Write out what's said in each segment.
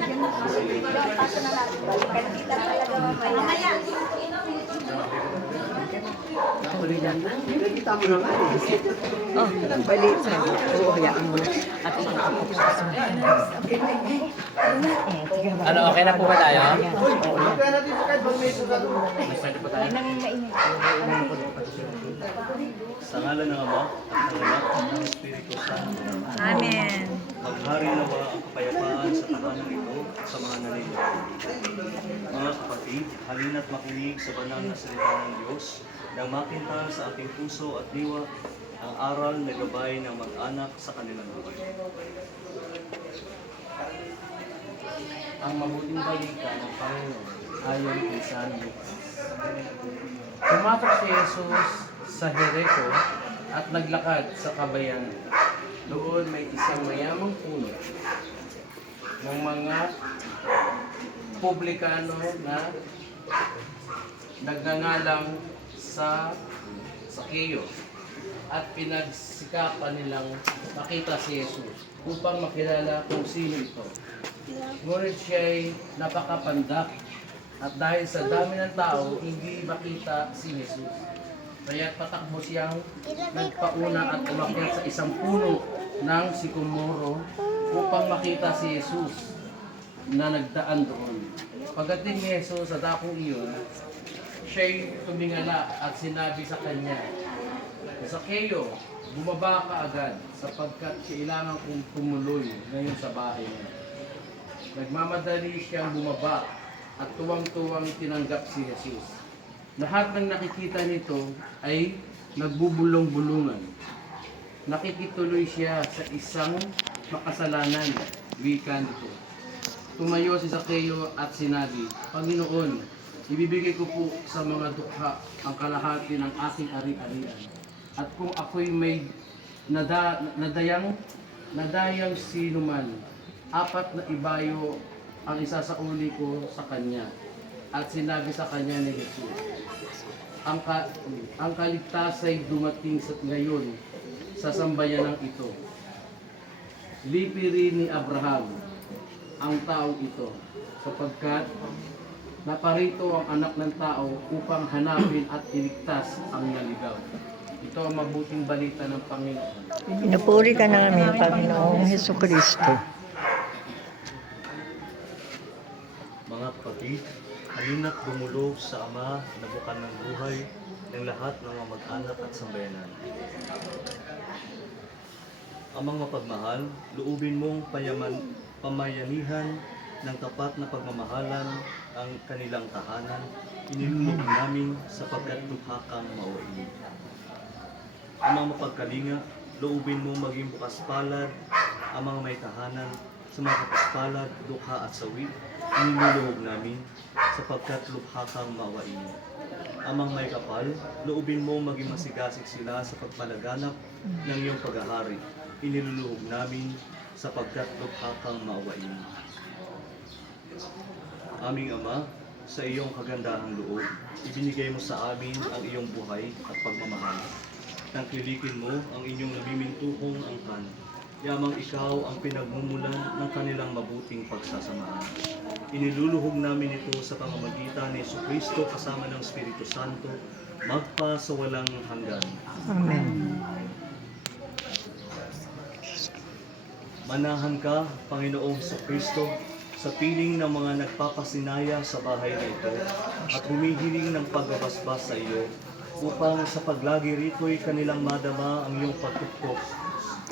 Paso na natin. Balikan kita talaga mamaya. Kita mo na nga eh. Oh, balikan. Oo, hayaan mo na. At Ano, okay na po ba tayo? Kaya natin sa kahit bang may sugat. Pwede po tayo? Sa ngalan ng Ama, at ng Anak, at ng Espiritu Santo. Amen. Maghari nawa ang kapayapaan sa tahanan ito at sa mga naniniwala. Mga kapatid, halina't makinig sa banal na salita ng Diyos nang makintal sa ating puso at diwa ang aral na gabay ng mag-anak sa kanilang buhay. Ang mabuting balita ng Panginoon ayon kay San Lucas. Pumatok si Jesus sa Jericho at naglakad sa kabayan. Doon may isang mayamang puno ng mga publikano na nagngangalang sa Sakeo at pinagsikapan nilang makita si Jesus upang makilala kung sino ito. Ngunit siya'y napakapandak at dahil sa dami ng tao, hindi makita si Jesus. Kaya't patakbo siyang nagpauna at umakyat sa isang puno ng sikomoro upang makita si Jesus na nagdaan doon. Pagdating ni Jesus sa dakong iyon, siya'y tumingala at sinabi sa kanya, Sakeo, bumaba ka agad sapagkat kailangan kong tumuloy ngayon sa bahay niya. Nagmamadali siyang bumaba at tuwang-tuwang tinanggap si Jesus. Lahat ng nakikita nito ay nagbubulong-bulungan. Nakikituloy siya sa isang makasalanan, wika nito. Tumayo si Sakeo at sinabi, Panginoon, ibibigay ko po sa mga dukha ang kalahati ng aking ari-arian. At kung ako'y may nadayang sinuman, 4 na ibayo ang isasauli ko sa kanya. At sinabi sa kanya ni Jesus, ang kaligtas ay dumating ngayon sa sambayanang ito. Lipiri ni Abraham ang tao ito, sapagkat naparito ang anak ng tao upang hanapin at iligtas ang naligaw. Ito ang mabuting balita ng Panginoon. pinupuri ka namin, Panginoong Hesukristo. Mga kapatid, halina't dumulog sa Ama na bukan ng buhay ng lahat ng mga mag-anak at sambayanan. Amang mapagmahal, loobin mong pamayanihan ng tapat na pagmamahalan ang kanilang tahanan, inilulog namin sapagkat lukha kang mauwain. Amang mapagkalinga, loobin mong maging bukas palad ang mga may tahanan sa mga kapaspalad, lukha at sawi, iniluluhog namin sapagkat lukha kang maawain. Amang may kapal, loobin mo maging masigasig sila sa pagpalaganap ng iyong paghahari. Iniluluhog namin sapagkat lukha kang maawain. Aming Ama, sa iyong kagandahang loob, ibinigay mo sa amin ang iyong buhay at pagmamahal. Tangkilikin mo ang inyong namimintuhong angkan. Yamang ikaw ang pinagmumulan ng kanilang mabuting pagsasamahan. Iniluluhog namin ito sa pamamagitan ni Jesucristo kasama ng Espiritu Santo, magpa sa walang hanggan. Amen. Manahan ka, Panginoong Jesucristo, sa piling ng mga nagpapasinaya sa bahay na ito at humihiling ng pagbabasbas sa iyo, upang sa paglagi rito'y kanilang madama ang iyong pagtupok,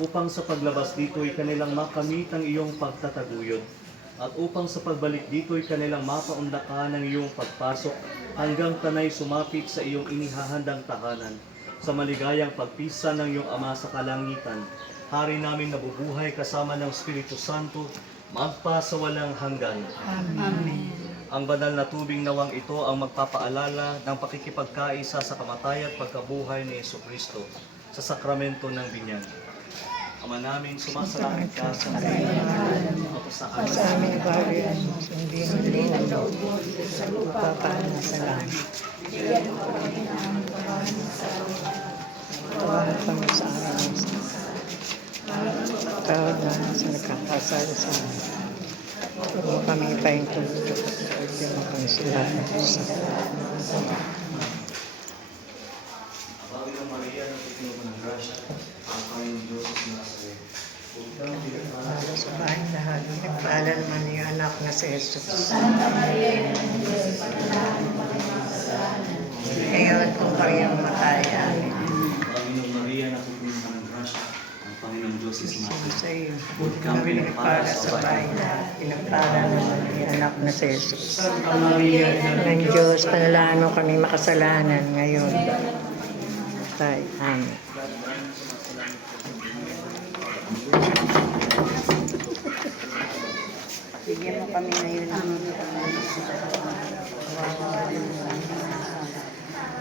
upang sa paglabas dito'y kanilang makamit ang iyong pagtataguyod, at upang sa pagbalik dito'y kanilang mapaundakan ang iyong pagpasok hanggang tanay sumapit sa iyong inihahandang tahanan, sa maligayang pagpisa ng iyong Ama sa kalangitan. Hari namin nabubuhay kasama ng Espiritu Santo, magpa sa walang hanggan. Amen. Ang banal na tubig nawang ito ang magpapaalala ng pakikipagkaisa sa kamatay at pagkabuhay ni Jesucristo sa sakramento ng binyag. Ama namin, sumasalangit ka sa Sa aming bahayan, sundin ang loob mo sa lupa paano sa langit. Tawanan kami sa amin. Tawag namin sa nakakasala sa amin. kami pa yung tulog. Yung mga sila. Para sa bahay lahat. Nagpaalam naman yung anak na si Jesus. Ngayon kung kayo matayan. Panginoong Maria, napupuno ka ng grasya. Ang Panginoong Diyos is natin. Sa iyo. Kami nagpala sa bahay lahat. Pinagpala naman yung anak na si Jesus. Ng Diyos, panalano kami makasalanan ngayon. Tay, amen. Bigyan mo kami ngayon ng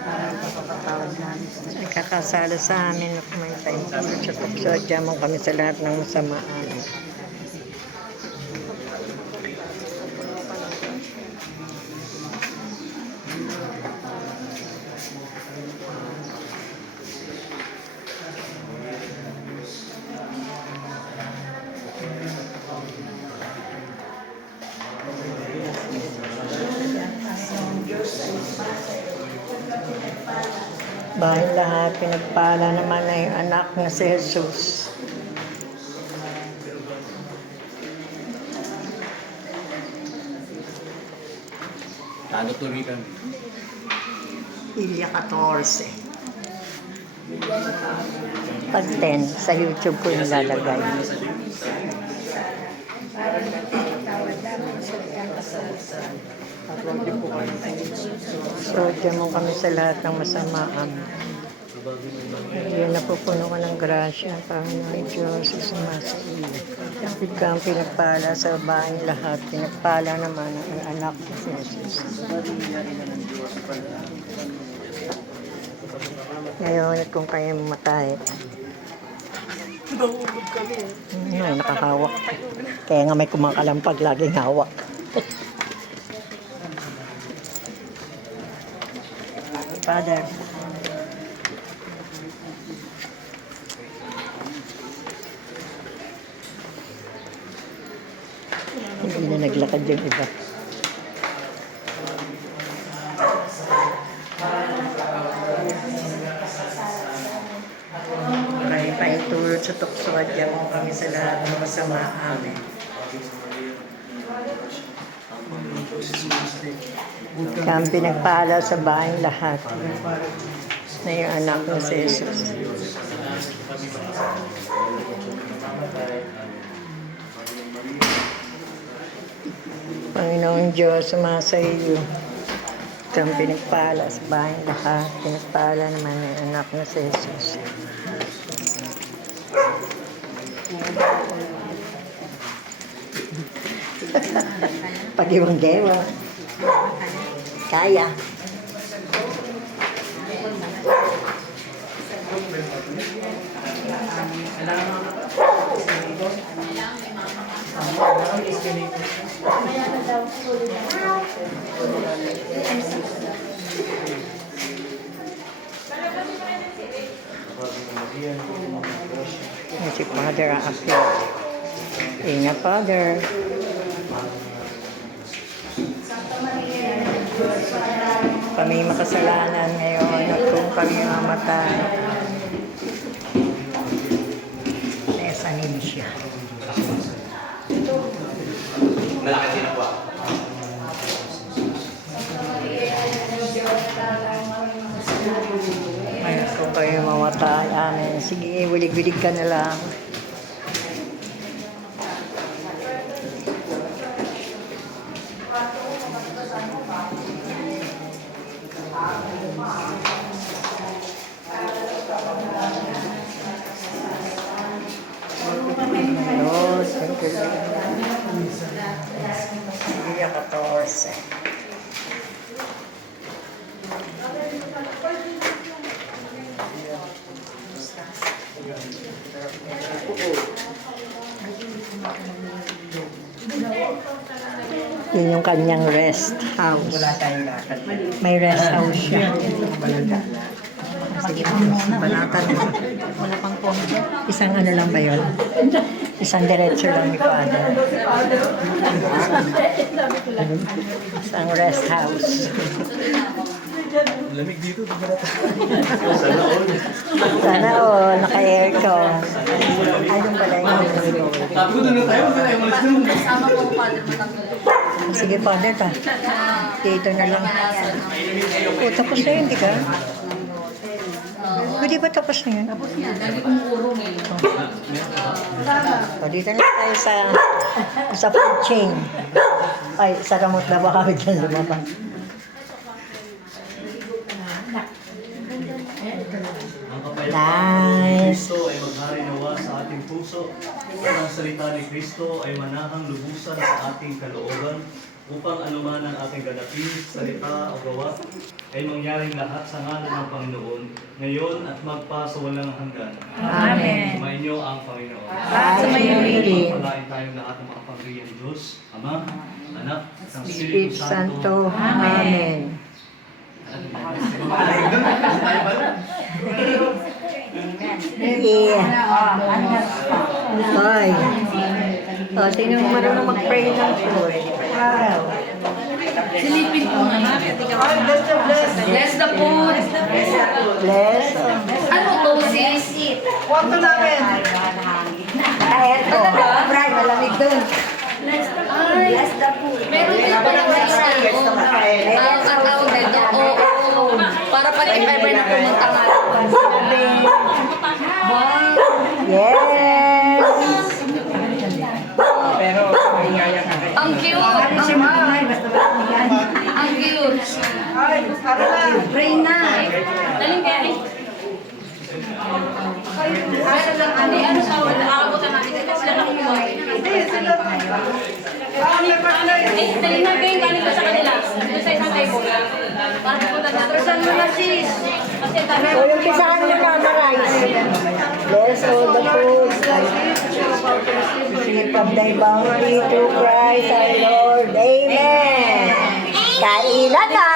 pagpapatawad namin. Kakasala sa amin na kumaintay mo kami sa pagsadya mo kami sa lahat ng masamaan. Bahay lahat, pinagpala naman na yung anak na si Jesus. Ano tuloy kami? Ilya 14. Pag 10, sa YouTube ko yung lalagay. So, diyan mo kami sa lahat ng masamaan. Ngayon napupuno ka ng grasya, Panginoon Diyos, sumasa iyo. Ikaw ang pinagpala sa bahay lahat, pinagpala naman ang anak ni Jesus. Ngayon, at kung kayo mamatay, nakahawak. Kaya nga may kumakalampag, laging hawak. Father. Hindi na naglakad yung iba. Maraming pa yung tulad sa tukso at diyan mo kami sa lahat ng masama. Amen. Kang pinagpala sa bahay lahat na yung anak ng si Jesus. Panginoong Diyos, sumasa iyo. Kang pinagpala sa bahay lahat, pinagpala naman ng anak ng si Jesus. Pag-iwang-gewa. Kaya. Si Father aakyat. Ingat, Father. Kami makasalanan ngayon at kung kami mamatay. Nesanin siya. Ngayon kung kayo mamatay, amen. Sige, wilig-wilig ka na lang. Lord, thank you, Lord. Ilya 14. Yun yung kanyang rest house. May rest house siya. Sige, banatan mo. Wala pang pondo. Isang ano lang ba yun? Isang diretso lang ni Father. Isang rest house. Lamig dito, di ba? Sana all, naka-aircon. Ayun pala yung Lord. Sabi ko doon na tayo, wala tayo umalis doon. Sige, Father, pa. Dito na lang. O, tapos na yun, di ka? Pwede ba tapos na yun? Tapos na. O, dito na tayo sa food chain. Ay, sa kamot na baka bigyan lumabas. Ang kapayapaan Nice. ni Kristo ay maghari nawa sa ating puso. At ang salita ni Kristo ay manahang lubusan sa ating kalooban upang anuman ang ating ganapin, salita o gawa ay mangyaring lahat sa ngalan ng Panginoon ngayon at magpasawalang hanggan. Amen. Sumainyo ang Panginoon. Amen. Pagpalain tayong lahat ng mga pagriyan ni Diyos, Ama, Anak, at ang Espiritu Espiritu Santo. Santo. Amen. Yeah. Ay. O, sino marunong mag-pray ng Lord? Wow. Silipin ko nga. Bless the food. Bless. Ano to, sis? Kwarto namin. Eto. Bray, malamig dun. Bless the food. Meron din pala ang tawag dito. Oo. Para pag if ever na pumunta nga. Yes. Ang cute. Ang cute. Ay, tara na. Pray na. Daling kaya. Ano sa wala? Nakabutan natin. Kasi sila nakikinig. Hindi, sila. Ah, may partner. Dali na kayo galing ko sa kanila. Doon sa isang table. Para pupunta na. Saan mo na sis? Kasi dami. O, yung pisahan mo na rice. Bless all the food. Receive of thy bounty through Christ our Lord. Amen. Kailan na.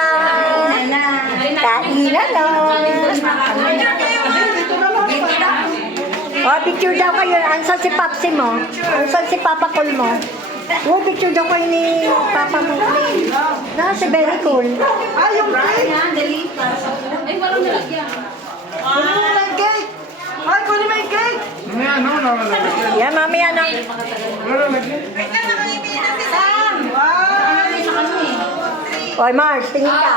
Kailan na. O, picture daw kayo. Ansan si Papsi mo? Ansan si Papa Cool mo? O, picture daw kayo ni Papa mo. Na, si Very Cool. Ay, yung cake. Ay, parang nilagyan. Kunin mo na yung cake. Ay, kunin mo yung cake. Yan, mamaya na. Oy, Mars, tingin ka.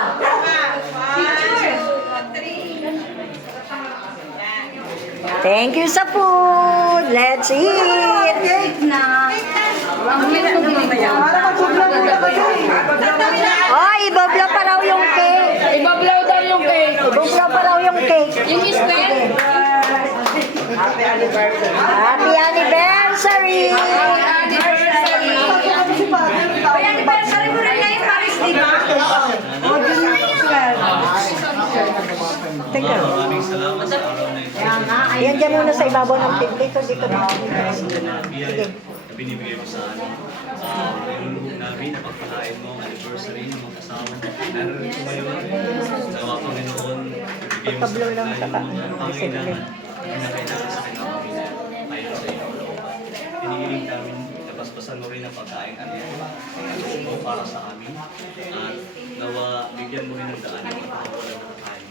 Thank you sa food. Let's eat. Ang cute ng binigyan. Para magbubla muna kasi. Oh, ibabla pa raw yung cake. Ibablaw daw yung cake. Ibabla pa raw yung cake. Yung square. Happy anniversary. Anniversary mo rin ngayon, Paris, di ba? Teka. Maraming salamat sa araw na ito. Yan dyan muna sa ibabaw ng pinto. Dito na. Sa mga biyaya na binibigay mo sa amin. Niluluhog namin na pagpalain mo ang anniversary ng mga kasama. Naririnig ko ngayon, nawa Panginoon, ibigay mo sa kanila yung mga pangailangan na kailangan sa kanilang pamilya. Ayon sa iyong kalooban. Hinihiling namin, napaspasan mo rin ang pagkain at ito para sa amin. At nawa, bigyan mo rin ng daan ng pagkawalan ng pagkain.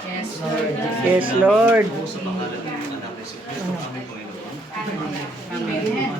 Yes, Lord. Yes, Lord. Sa pangalan ng anak ni Jesucristo, aming Panginoon. Amen.